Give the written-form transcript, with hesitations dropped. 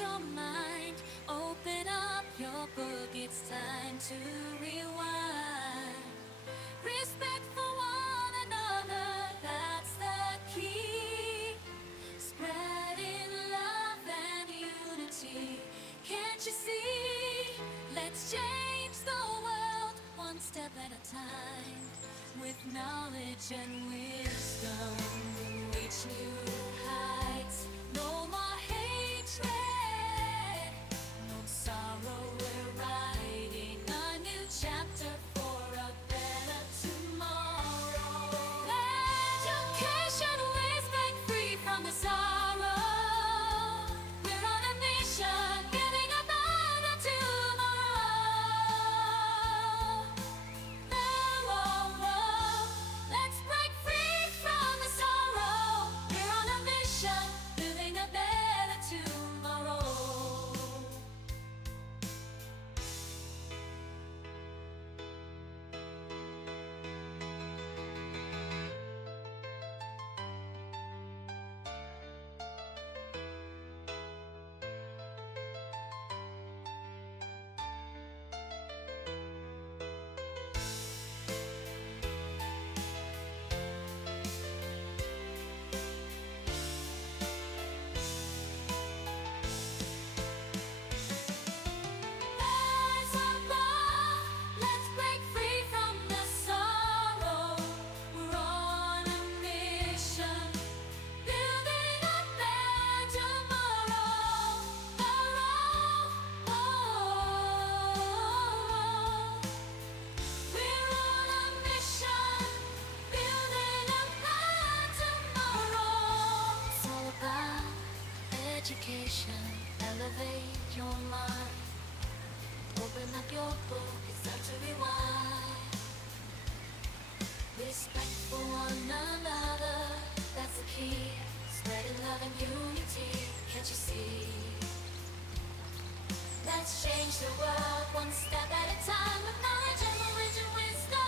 your mind, open up your book, it's time to rewind. Respect for one another, that's the key. Spreading love and unity, can't you see? Let's change the world one step at a time. With knowledge and wisdom, reach new heights. No more hatred, no sorrow, we're writing a new chapter for a better tomorrow. Education ways break free from the sorrow. We're on a mission, giving a better tomorrow. Let's break free from the sorrow. We're on a mission, building a better tomorrow. Rise above, let's break free from the sorrow. We're on a mission, building a better tomorrow. We're on a mission, building a better tomorrow. It's all about education, elevate your mind. Open up your book, it's time to rewind. Respect for one another, that's the key. Spreading love and unity, can't you see? Let's change the world one step at a time. With knowledge and wisdom.